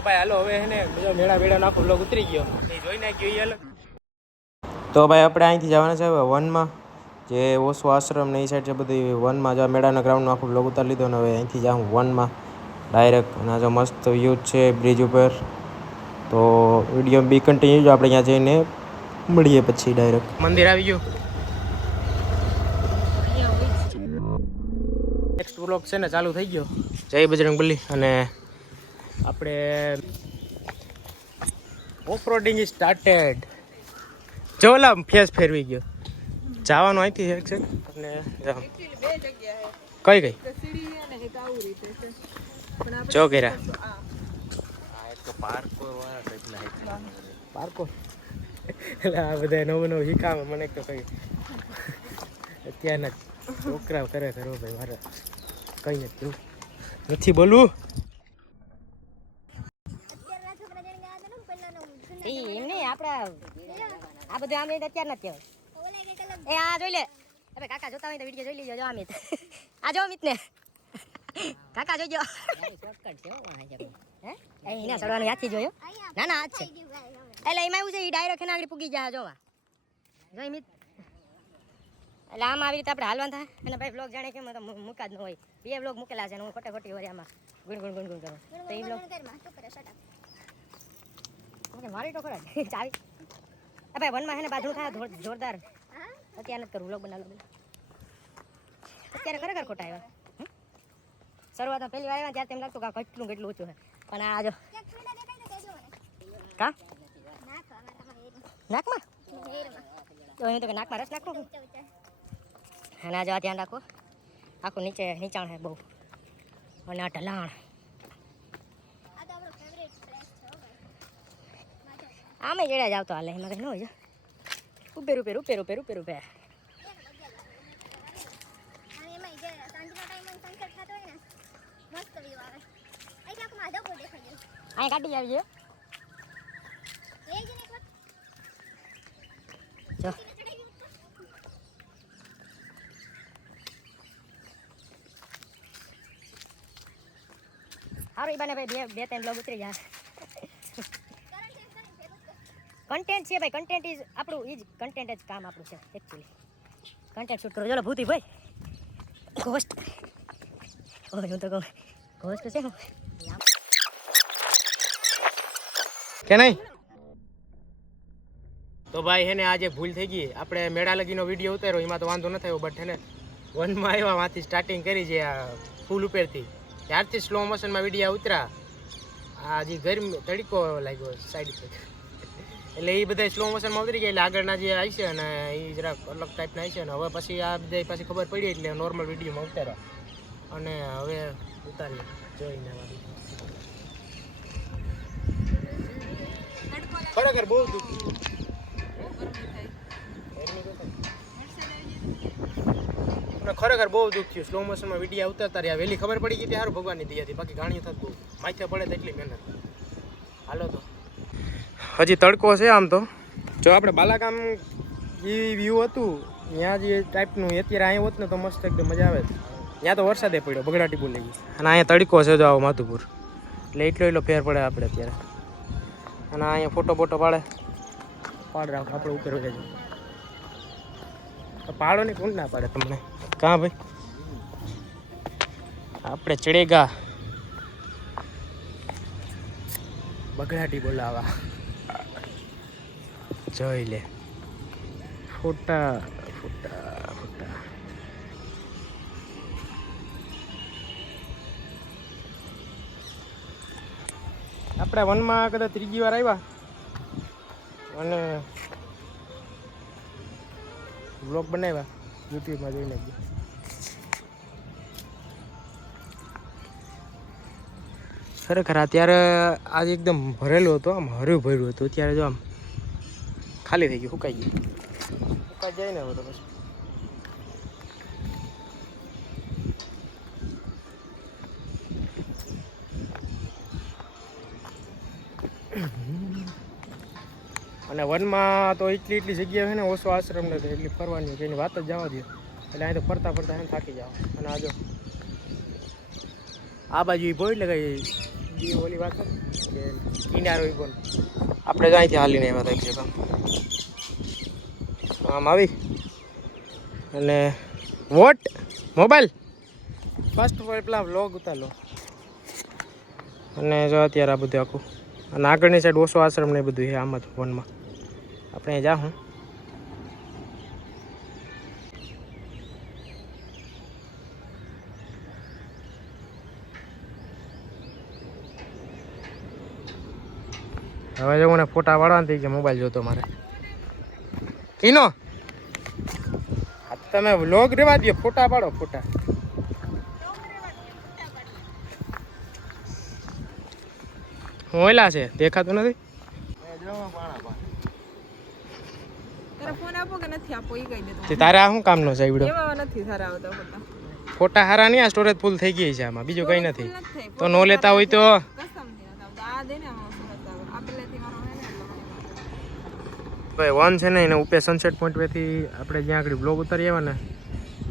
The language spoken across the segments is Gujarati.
તો ભાઈ હાલો હવે એને બીજો મેળા આખો બ્લોગ ઉતરી ગયો એ જોઈ નાખ્યો એ અલગ. તો ભાઈ આપણે અહીંથી જવાના છે હવે વનમાં, જે ઓછો આશ્રમ ને એ સાઈડ છે બધી વનમાં જવા. મેળાના ગ્રાઉન્ડનો આખો બ્લોગ ઉતારી લીધો ને હવે અહીંથી જાઉં વનમાં ડાયરેક્ટ. અને આ જો મસ્ત વ્યૂ છે બ્રિજ ઉપર. તો વિડીયો બી કન્ટિન્યુ જો, આપણે ત્યાં જઈને મળીએ પછી ડાયરેક્ટ. મંદિર આવી ગયું. નેક્સ્ટ વ્લોગ છે ને ચાલુ થઈ ગયો. જય બજરંગબલી. અને આપણે ઓફરોડિંગ ઇઝ સ્ટાર્ટેડ. જો ઓલા ફેસ ફેરવી ગયો. જવાનું અહીંથી એક છે અને કઈ જો કર્યા પાર્કો એટલે આ બધા નવું નવું શીખાવે મને તો કઈ અત્યારના છોકરા કરે કરો ભાઈ મારે કઈ નથી નથી બોલવું. એમને આપડા આ બધું આમ અત્યાર નથી કહેવાય. એ આ જોઈ લે હવે કાકા જોતા હોય તો વિડીયો જોઈ લેજો. જો અમિત આ જો અમિત ને કાકા જોઈજો. હે એના સડવાનું યાદથી જોયો. ના ના આજ છે એટલે એમાં એવું છે એ ડાયરેક્ટ એના આગળ પૂગી જાય. જોવા જો અમિત એટલે આમ આવી રીતે આપણે હાલવાનું થાય. અને ભાઈ બ્લોગ જાણે કેમ તો મૂકા જ ન હોય. બે બ્લોગ મૂકેલા છે ને હું ખોટે ખોટી વળી આમાં ગુણ કરું તો એ બ્લોગ મારી તો ખરા ચાવી ભાઈ વનમાં છે ને બાજુ થાય જોરદાર. અત્યારે નથી કરવું બ્લોગ બનાવલો. અત્યારે ખરેખર ખોટા આવ્યા. શરૂઆતમાં પહેલી વાર આવ્યા ત્યારે તેમ લાગતું કે કેટલું કેટલું ઊંચું છે. પણ આ જો કા નાકમાં તો અહીં તો કે નાકમાં રસ નાખો. અને આ જો આ ધ્યાન રાખો આખું નીચાણ છે બહુ. અને આ ઢલાણ આમે જડ્યા જાવ તો હાલે એમાં કંઈ ન હોય. ઉભેર ઉભેર ઉભેર ઉભેર ઉભેર ઉભેર અહીં કાઢી આવી જો સારું. એ બાને ભાઈ બે ત્રણ બ્લોગ ઉતરી જાય. કન્ટેન્ટ છે ભાઈ. કન્ટેન્ટ ઇઝ આપણું ઇઝ કન્ટેન્ટ જ કામ આપણું છે એકચ્યુઅલી. કન્ટેન્ટ શૂટ કરો. ચલો ભૂતી ભાઈ ઘોસ્ટ. ઓય હું તો કહું ઘોસ્ટ છે હું કે નહીં. તો ભાઈ હે ને આજે ભૂલ થઈ ગઈ. આપણે મેળા લગીનો વિડીયો ઉતાર્યો એમાં તો વાંધો ન થયો. બટ હે ને વનમાં આવ્યા માંથી સ્ટાર્ટિંગ કરી છે આ ફૂલ ઉપરથી ત્યારથી સ્લો મોશનમાં વિડીયો ઉતરા. આ જે ગરમી તડકો લાગ્યો સાઈડ પર એટલે એ બધા સ્લો મોશનમાં ઉતરી ગયા. એટલે આગળના જે આવી છે અને એ જરાક અલગ ટાઈપના આવી છે. અને હવે પછી આ બધા પાછી ખબર પડી એટલે નોર્મલ વિડીયોમાં ઉતાર્યા. અને હવે ઉતારીએ જોઈને ખરેખર બહુ દુઃખી. ખરેખર બહુ દુઃખ થયું. સ્લો મોશનમાં વિડીયો ઉતારતા રહ્યા. વહેલી ખબર પડી ગઈ હતી સારું ભગવાનની દયાથી. બાકી ઘાણીઓ થતું માથે પડે તો એટલી મહેનત. હાલો તો હજી તડકો છે. આમ તો જો આપણે બાલાગામ જે વ્યૂ હતું ત્યાં જે ટાઈપનું અત્યારે અહીં હોત ને તો મસ્ત એકદમ મજા આવે. ત્યાં તો વરસાદે પડ્યો બગડાટી બોલી ગઈ. અને અહીંયા તડકો છે જો આવો માધુપુર. એટલે એટલો ફેર પડે આપણે અત્યારે. અને અહીંયા ફોટો બોટો પાડ રાખ આપણે ઉપર રહેજો. પાડો ને કોણ ના પાડે તમને કાં ભાઈ. આપણે ચડેગા બગડાટી બોલાવા. જોઈ લે ફોટા ફોટા ફોટા. આપણે વનમાં કદાચ ત્રીજી વાર આવ્યા અને બ્લોગ બનાવ્યા યુટ્યુબમાં જોઈ નાખજો. ખરેખર અત્યારે આજે એકદમ ભરેલું હતું. આમ હર્યું ભર્યું હતું. અત્યારે જો આમ ખાલી થઈ ગયું. સુકાઈ ગયું. સુકાઈ જાય ને હવે તો પછી અને વનમાં તો એટલી જગ્યા છે ને ઓછો આશ્રમ નથી એટલી ફરવાની કે એની વાત જ જવા દે. એટલે અહીં તો ફરતા ફરતા એને થાકી જાવ. અને આ જો આ બાજુ એ ભોય એટલે કઈ બધી ઓલી વાત હતી કે કિનારો ઈ બોલ આપણે તો અહીંથી હાલીને આવ્યા હતા એક જગ્યા આમ આવી અને વોટ મોબાઈલ ફર્સ્ટ પેલા વ્લોગ ઉતાર લો અને જો અત્યારે આ બધું આખું અને આગળની સાઈડ ઓછો આશ્રમ ને એ બધું છે આમ જ વનમાં આપણે અહીં જાઉં હવે જો મને ફોટા વાળવા થઈ ગયા મોબાઈલ જોતો મારે કીનો તમે વ્લોગ રેવા દો ફોટા પાડો ફોટા ઓયલા છે દેખાતું નથી તારા ફોન આપો કે નથી આપો ઈ કહી દે તું. તે તારે આ શું કામનો છે વિડીયો એમાં નથી સારા આવતા ફોટા. ફોટા હારા નહીં આ સ્ટોરેજ ફૂલ થઈ ગઈ છે આમાં બીજું કંઈ નથી નથી થઈ. તો નો લેતા હોય તો કસમથી નથી આવતા. આ દે ને આમાં સરસ આવે. આ પહેલેથી મારો હે ને એટલે મને. ભાઈ વન છે ને એને ઉપે સનસેટ પોઈન્ટ વેથી આપણે જ્યાં આગળ બ્લોગ ઉતારી આવ્યા ને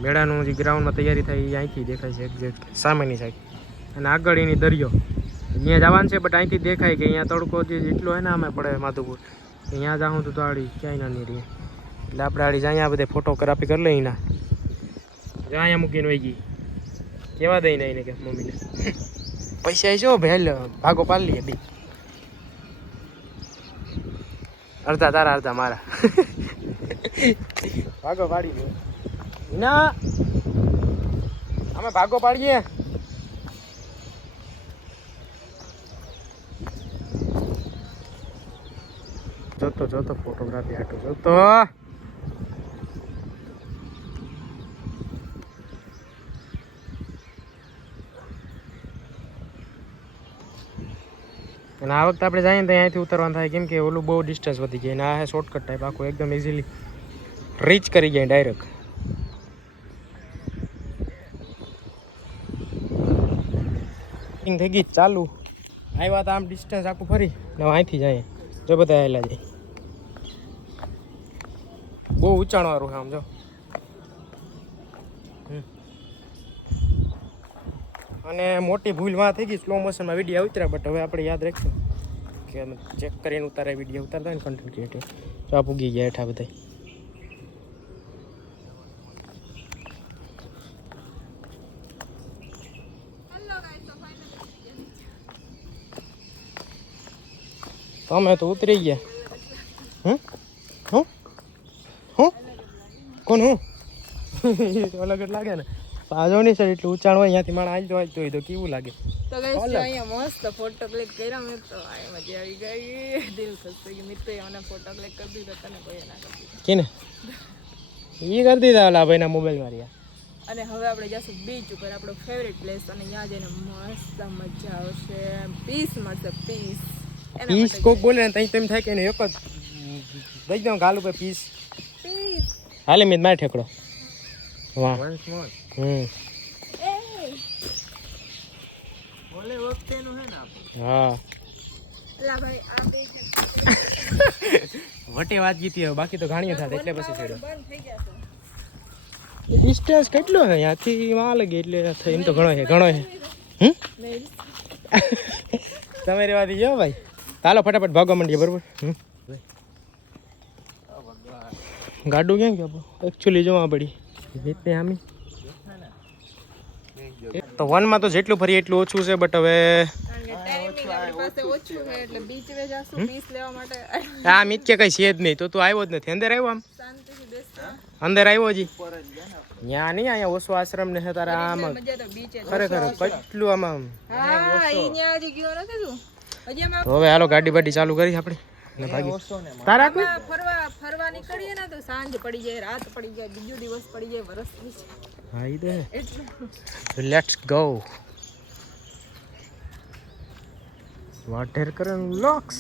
મેળાનું જે ગ્રાઉન્ડમાં તૈયારી થાય એ અહીંથી દેખાય છે એક્ઝેક્ટ સામેની સાઈડ અને આગળ એની દરિયો અહીંયા જવાનું છે બટ અહીંથી દેખાય કે અહીંયા તડકો જે જેટલો હોય ને આમાં પડે માધુપુર અહીંયા જાઉં તો આડી ક્યાંય ના નહીં રહી એટલે આપણે આડી અહીંયા બધે ફોટોગ્રાફી કરી લઈએ એના અહીંયા મૂકીને વહી ગઈ કેવા દઈને એને કે મમ્મીને પૈસા જો ભાઈ ભાગો પાડી લઈએ બી અડધા તારા અડધા મારા ભાગો પાડી દો ના અમે ભાગો પાડીએ જોતો ફોટોગ્રાફી હાટું જોતો અને આ વખતે આપણે જઈએ તો અહીંયાથી ઉતરવાનું થાય કેમ કે ઓલું બહુ ડિસ્ટન્સ વધી જાય અને આ શોર્ટકટ ટાઈપ આખું એકદમ ઇઝીલી રીચ કરી જાય ડાયરેક્ટ થઈ ગઈ ચાલુ આવ્યા તો આમ ડિસ્ટન્સ આખું ફરી ને અહીંથી જાય જો બધા આવેલા જાય બહુ ઊંચાણવાળું છે આમ જો અને મોટી ભૂલ માં થઈ ગઈ સ્લો મોશનમાં વિડીયો ઉતર્યા બટ હવે આપણે યાદ રાખશું કે અમે ચેક કરીને ઉતારે વિડીયો ઉતારતા હોય ને કન્ટેન્ટ ક્રિએટર તો આ પૂગી ગયા હેઠા બધા તમે તો ઉતરી ગયા હું કોણ હું અલગ જ લાગે ને પાજો નહીં સર એટલું ઊંચાણ હોય અહીંયાથી માણસ આવી તો તો કેવું લાગે તો ગાઈસ જો અહીંયા મસ્ત ફોટો ક્લિક કર્યા મેં તો આ મજા આવી ગઈ દિલ ખુશ થઈ ગયું મિત્ર મને ફોટો ક્લિક કરી દીધો તને કોઈ ના કરી કેને એ કરી દીધા ઓલા ભાઈના મોબાઈલ માર્યા અને હવે આપણે જઈશું બીચ ઉપર આપણો ફેવરેટ પ્લેસ અને ત્યાં જઈને મસ્ત મજા આવશે પીસ મળશે પીસ પીસ કોક બોલે ને તઈ તેમ થાય કે એને એક જ દઈ દઉં ગાલ ઉપર પીસ પીસ હાલે મેં માર ઠેકડો વાહ હા લા ભાઈ આ પીસ વટે વાત જીતી હવે બાકી તો ઘાણીઓ થાય એટલે પછી છેડ્યો બંધ થઈ ગયા છે ડિસ્ટન્સ કેટલો છે ત્યાંથી માં લાગે એટલે એમ તો ઘણો છે તમે રેવા દીજો ભાઈ ચાલો ફટાફટ ભાગવા માંડીએ બરોબર ગાડું ક્યાં ગયું એકચ્યુઅલી જોવા પડી રીતને આમી તો વનમાં તો જેટલું ફરી એટલું ઓછું છે બટ હવે ટાઈમિંગ આપણી પાસે ઓછું છે એટલે બીચ વે જાશું પીસ લેવા માટે આ મીત કે કઈ છે જ નહીં તો તું આવ્યો જ નથી અંદર આવ્યો આમ શાંતિથી બેસતા અંદર આવ્યો હજી ત્યાં નહીં અહીંયા ઓછો આશ્રમ ને છે તારા આમાં મજા તો બીચે ખરેખર કેટલું આમાં હા ઈ ન્યા હજી ગયો નથી તું હજી અમે તો હવે હાલો ગાડી બાડી ચાલુ કરી આપણે ને ભાગી તારા કોઈ ફરવા નીકળીએ ને તો સાંજ પડી જાય રાત પડી જાય બીજો દિવસ પડી જાય વરસ થઈ જાય હા ઈ દે એટલે let's go water Karan locks